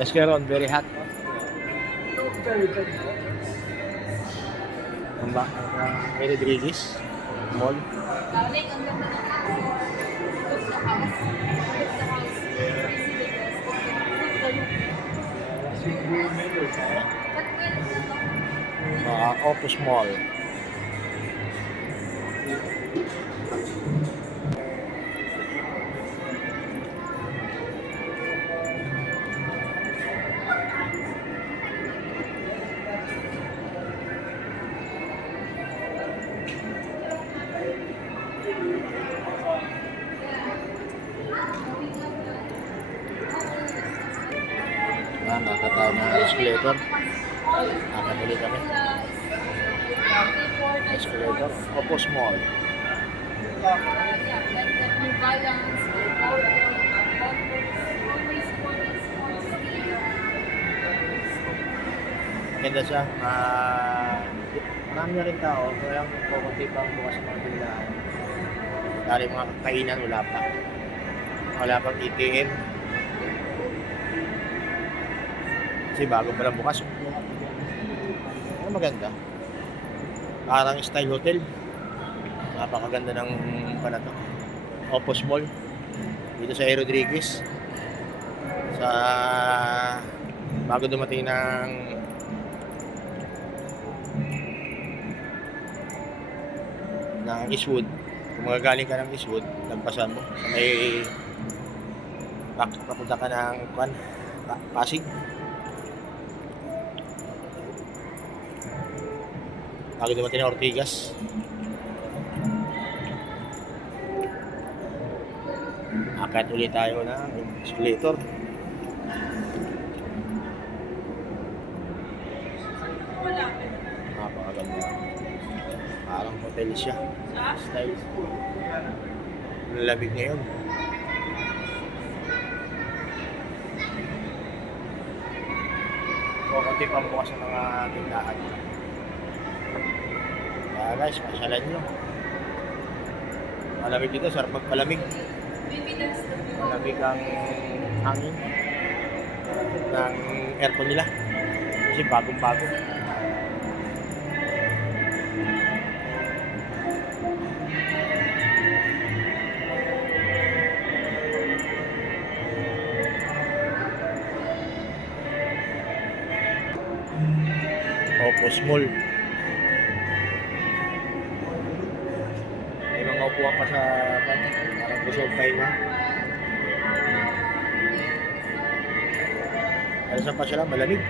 Esqueron, very hot. Ang ba? May Rodriguez. Mall. Darling, ang ganda ng house. Look the house. Look the house. Easy with us. Ba't ganun na to? Opus Mall. Nakakatawa na escalator. Nakakabili kami. Escalator. Opus Mall. New Balance, always Maganda siya. Marami na rin tao. Kaya kukunti pang bukas ng mga tindahan. Dari mga kainan, wala pa. Wala pang ATM. Kasi bago pa lang bukas. Ano maganda? Parang style hotel. Napakaganda ng panato. Opus Mall. Dito sa Rodriguez. Sa bago dumating ng Eastwood. Kung magagaling ka ng Eastwood, lagpasan mo. Sa may papunta ka ng Pasig. Bago dumating ng Ortigas. Akat ulit tayo ng escalator. Napakaganda. Parang hotel siya. Style. Lamig ngayon. Kunti pang bukas ng mga tindahan. Kaya guys, pasyalan nyo. Malamig dito, sarap magpalamig. Malamig ang hangin ng aircon nila. Kasi bagong-bago. Opus Mall. May mga upuan pa sa parang busog pahinga. Alas na pa sila, malamig.